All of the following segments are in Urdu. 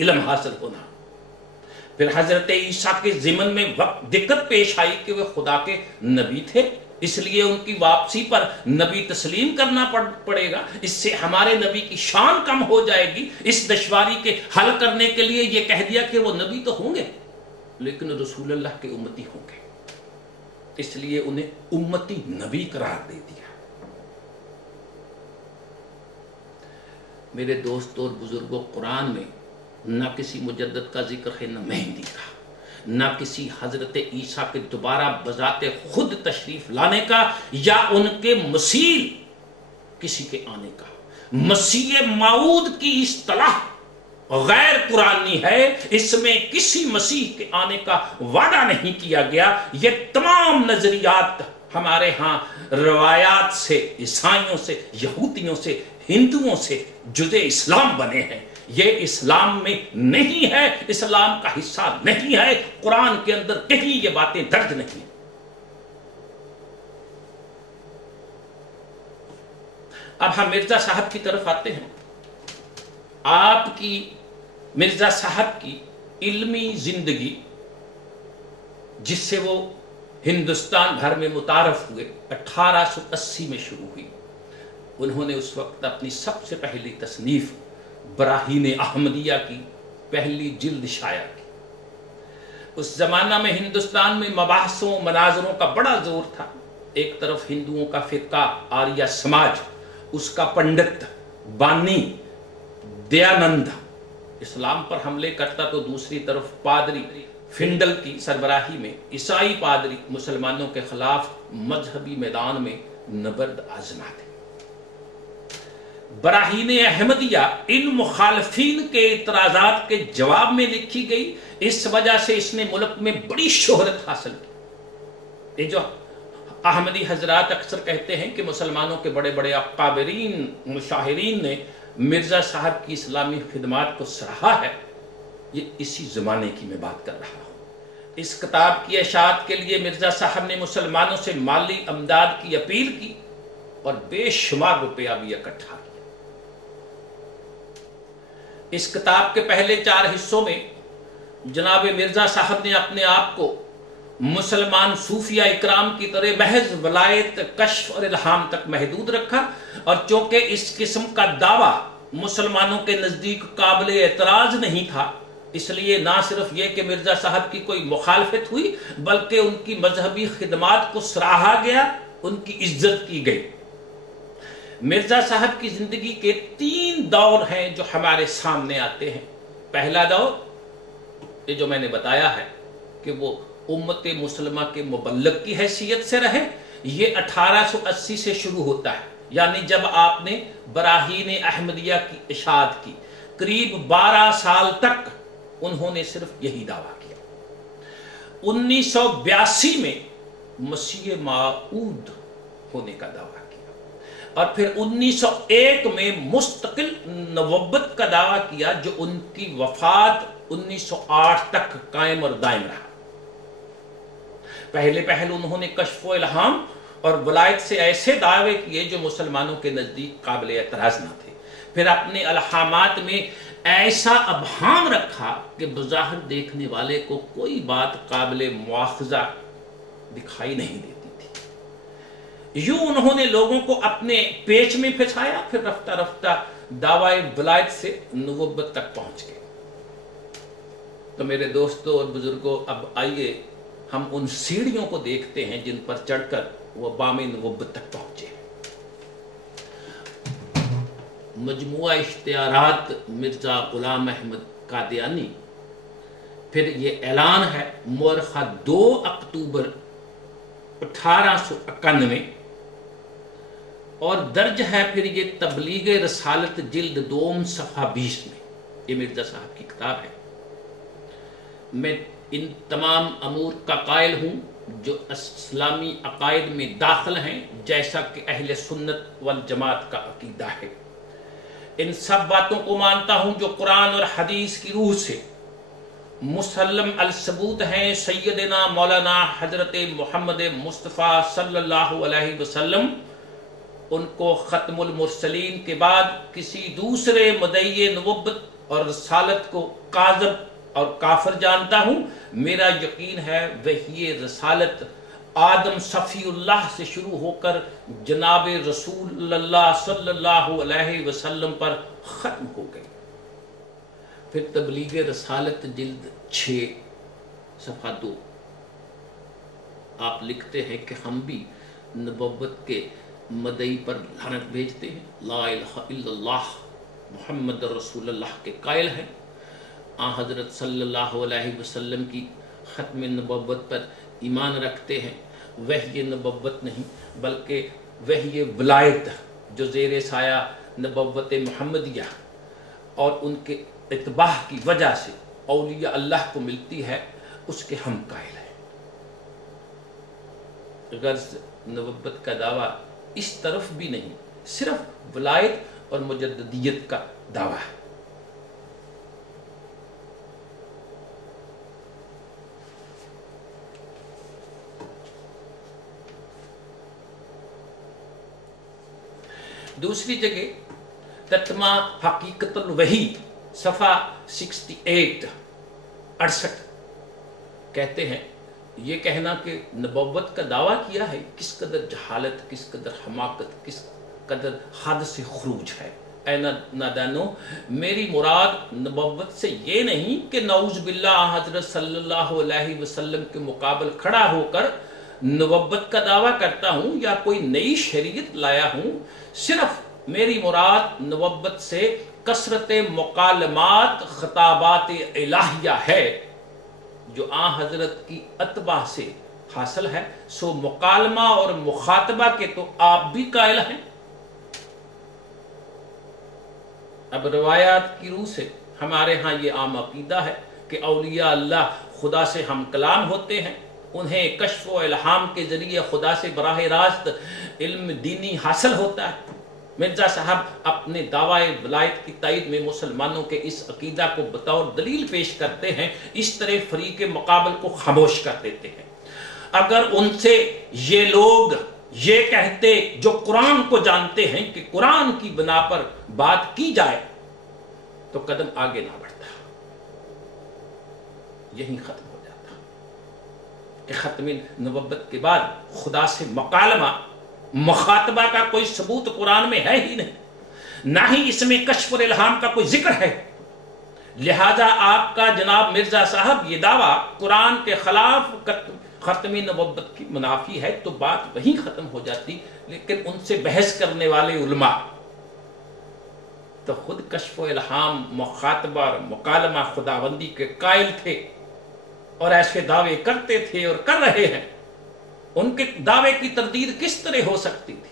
علم حاصل ہونا. پھر حضرت عیسیٰ کے ضمن میں وقت دقت پیش آئی کہ وہ خدا کے نبی تھے، اس لیے ان کی واپسی پر نبی تسلیم کرنا پڑے گا. اس سے ہمارے نبی کی شان کم ہو جائے گی. اس دشواری کے حل کرنے کے لیے یہ کہہ دیا کہ وہ نبی تو ہوں گے لیکن رسول اللہ کے امتی ہوں گے، اس لیے انہیں امتی نبی قرار دے دیا. میرے دوستوں اور بزرگوں، قرآن میں نہ کسی مجدد کا ذکر ہے، نہ مہدی کا، نہ کسی حضرت عیسیٰ کے دوبارہ بذات خود تشریف لانے کا یا ان کے مسیح کسی کے آنے کا. مسیح موعود کی اصطلاح غیر قرآنی ہے، اس میں کسی مسیح کے آنے کا وعدہ نہیں کیا گیا. یہ تمام نظریات ہمارے ہاں روایات سے، عیسائیوں سے، یہودیوں سے، ہندوؤں سے جزء اسلام بنے ہیں. یہ اسلام میں نہیں ہے، اسلام کا حصہ نہیں ہے. قرآن کے اندر کہیں یہ باتیں درج نہیں. اب ہم مرزا صاحب کی طرف آتے ہیں. آپ کی مرزا صاحب کی علمی زندگی جس سے وہ ہندوستان بھر میں متعارف ہوئے 1880 میں شروع ہوئی. انہوں نے اس وقت اپنی سب سے پہلی تصنیف براہین احمدیہ کی پہلی جلد شائع کی. اس زمانہ میں ہندوستان میں مباحثوں مناظروں کا بڑا زور تھا. ایک طرف ہندوؤں کا فرقہ آریہ سماج، اس کا پنڈت بانی دیانند اسلام پر حملے کرتا، تو دوسری طرف پادری فنڈل کی سربراہی میں عیسائی پادری مسلمانوں کے خلاف مذہبی میدان میں نبرد آزما تھے. براہین احمدیہ ان مخالفین کے اعتراضات کے جواب میں لکھی گئی. اس وجہ سے اس نے ملک میں بڑی شہرت حاصل کی. یہ جو احمدی حضرات اکثر کہتے ہیں کہ مسلمانوں کے بڑے بڑے اکابرین مشاہرین نے مرزا صاحب کی اسلامی خدمات کو سراہا ہے، یہ اسی زمانے کی میں بات کر رہا ہوں. اس کتاب کی اشاعت کے لیے مرزا صاحب نے مسلمانوں سے مالی امداد کی اپیل کی اور بے شمار روپیہ بھی اکٹھا کیا. اس کتاب کے پہلے 4 حصوں میں جناب مرزا صاحب نے اپنے آپ کو مسلمان صوفیہ اکرام کی طرح محض ولایت، کشف اور الہام تک محدود رکھا. اور چونکہ اس قسم کا دعویٰ مسلمانوں کے نزدیک قابل اعتراض نہیں تھا، اس لیے نہ صرف یہ کہ مرزا صاحب کی کوئی مخالفت ہوئی بلکہ ان کی مذہبی خدمات کو سراہا گیا، ان کی عزت کی گئی. مرزا صاحب کی زندگی کے 3 دور ہیں جو ہمارے سامنے آتے ہیں. پہلا دور یہ جو میں نے بتایا ہے کہ وہ امت مسلمہ کے مبلغ کی حیثیت سے رہے، یہ 1880 سے شروع ہوتا ہے، یعنی جب آپ نے براہین احمدیہ کی اشاعت کی. قریب 12 سال تک انہوں نے صرف یہی دعویٰ کیا. 1982 میں مسیح موعود ہونے کا دعویٰ کیا اور پھر 1901 میں مستقل نبوت کا دعویٰ کیا جو ان کی وفات 1908 تک قائم اور دائم رہا. پہلے انہوں نے کشف و الہام اور ولایت سے ایسے دعوے کیے جو مسلمانوں کے نزدیک قابل اعتراض نہ تھے. پھر اپنے الہامات میں ایسا ابہام رکھا کہ بظاہر دیکھنے والے کو کوئی بات قابل مواخذہ دکھائی نہیں دیتی تھی. یوں انہوں نے لوگوں کو اپنے پیچ میں پھنسایا، پھر رفتہ رفتہ دعوی ولایت سے نبوت تک پہنچ گئے. تو میرے دوستوں اور بزرگوں، اب آئیے ہم ان سیڑھیوں کو دیکھتے ہیں جن پر چڑھ کر وہ بام نبوت تک پہنچے. مجموعہ اشتہارات مرزا غلام احمد قادیانی، پھر یہ اعلان ہے مورخہ 2 اکتوبر 1891، اور درج ہے پھر یہ تبلیغ رسالت جلد 2 صفحہ 20 میں. یہ مرزا صاحب کی کتاب ہے. میں ان تمام امور کا قائل ہوں جو اسلامی عقائد میں داخل ہیں، جیسا کہ اہل سنت والجماعت کا عقیدہ ہے. ان سب باتوں کو مانتا ہوں جو قرآن اور حدیث کی روح سے مسلم الثبوت ہیں. سیدنا مولانا حضرت محمد مصطفیٰ صلی اللہ علیہ وسلم، ان کو ختم المرسلین کے بعد کسی دوسرے مدعی نبوت اور رسالت کو کاذب اور کافر جانتا ہوں، میرا یقین ہے وحی رسالت آدم صفی اللہ سے شروع ہو کر جناب رسول اللہ صلی اللہ علیہ وسلم پر ختم ہو گئی۔ پھر تبلیغ رسالت جلد 6 صفحہ 2 آپ لکھتے ہیں کہ ہم بھی نبوت کے مدعی پر لعنت بھیجتے ہیں، لا الہ الا اللہ محمد رسول اللہ کے قائل ہیں، آن حضرت صلی اللہ علیہ وسلم کی ختم نبوت پر ایمان رکھتے ہیں۔ وحی نبوت نہیں بلکہ وحی ولایت جو زیر سایہ نبوت محمدیہ اور ان کے اتباع کی وجہ سے اولیاء اللہ کو ملتی ہے، اس کے ہم قائل ہیں۔ غرض نبوت کا دعویٰ اس طرف بھی نہیں، صرف ولایت اور مجددیت کا دعویٰ ہے۔ دوسری جگہ تتمہ حقیقت الوحی صفحہ 68 کہتے ہیں، یہ کہنا کہ نبوت کا دعویٰ کیا ہے کس قدر جہالت، کس قدر حماقت، کس قدر حد سے خروج ہے۔ اے نادانو، میری مراد نبوت سے یہ نہیں کہ نعوذ باللہ حضرت صلی اللہ علیہ وسلم کے مقابل کھڑا ہو کر نبوت کا دعویٰ کرتا ہوں یا کوئی نئی شریعت لایا ہوں۔ صرف میری مراد نبوت سے کثرت مکالمات خطابات الہیہ ہے جو آن حضرت کی اتباع سے حاصل ہے۔ سو مکالمہ اور مخاطبہ کے تو آپ بھی قائل ہیں۔ اب روایات کی روح سے ہمارے ہاں یہ عام عقیدہ ہے کہ اولیاء اللہ خدا سے ہم کلام ہوتے ہیں، انہیں کشف و الہام کے ذریعے خدا سے براہ راست علم دینی حاصل ہوتا ہے۔ مرزا صاحب اپنے دعوی ولایت کی تائید میں مسلمانوں کے اس عقیدہ کو بطور دلیل پیش کرتے ہیں، اس طرح فریق مقابل کو خاموش کر دیتے ہیں۔ اگر ان سے یہ لوگ یہ کہتے جو قرآن کو جانتے ہیں کہ قرآن کی بنا پر بات کی جائے تو قدم آگے نہ بڑھتا، یہی ختم ہو جاتا کہ ختم نبوت کے بعد خدا سے مکالمہ مخاطبہ کا کوئی ثبوت قرآن میں ہے ہی نہیں، نہ ہی اس میں کشف اور الہام کا کوئی ذکر ہے۔ لہذا آپ کا جناب مرزا صاحب یہ دعویٰ قرآن کے خلاف ختم نبوت کی منافی ہے تو بات وہیں ختم ہو جاتی، لیکن ان سے بحث کرنے والے علماء تو خود کشف و الہام، مخاطبہ اور مکالمہ خداوندی کے قائل تھے اور ایسے دعوے کرتے تھے اور کر رہے ہیں۔ ان کے دعوے کی تردید کس طرح ہو سکتی تھی؟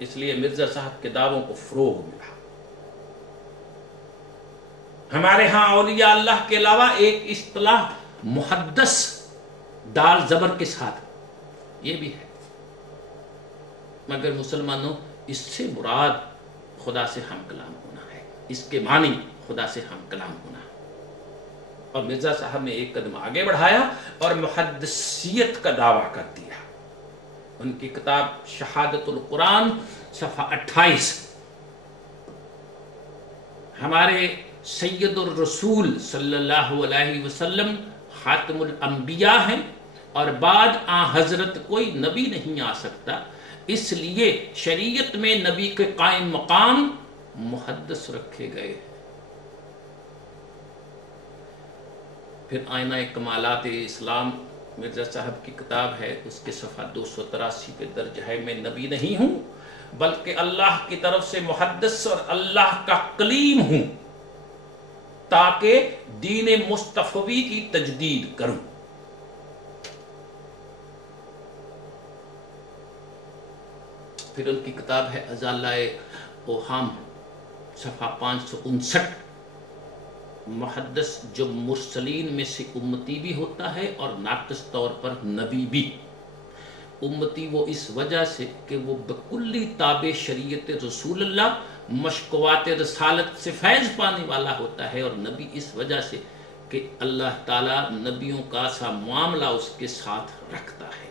اس لیے مرزا صاحب کے دعووں کو فروغ ملا۔ ہمارے ہاں اولیاء اللہ کے علاوہ ایک اصطلاح محدث دال زبر کے ساتھ یہ بھی ہے، مگر مسلمانوں اس سے مراد خدا سے ہم کلام ہونا ہے، اس کے معنی خدا سے ہم کلام ہونا ہے۔ اور مرزا صاحب نے ایک قدم آگے بڑھایا اور محدثیت کا دعویٰ کر دیا۔ ان کی کتاب شہادت القرآن صفحہ 28 ہمارے سید الرسول صلی اللہ علیہ وسلم خاتم الانبیاء ہیں اور بعد آن حضرت کوئی نبی نہیں آ سکتا، اس لیے شریعت میں نبی کے قائم مقام محدث رکھے گئے۔ پھر آئینہ کمالات اسلام مرزا صاحب کی کتاب ہے، اس کے صفحہ 283 پہ درج ہے، میں نبی نہیں ہوں بلکہ اللہ کی طرف سے محدث اور اللہ کا کلیم ہوں تاکہ دین مصطفی کی تجدید کروں۔ پھر ان کی کتاب ہے ازالہ اوہام صفحہ 559، محدث جو مرسلین میں سے امتی بھی ہوتا ہے اور ناقص طور پر نبی بھی۔ امتی وہ اس وجہ سے کہ وہ بکلی تابع شریعت رسول اللہ مشکوات رسالت سے فیض پانے والا ہوتا ہے، اور نبی اس وجہ سے کہ اللہ تعالیٰ نبیوں کا سا معاملہ اس کے ساتھ رکھتا ہے۔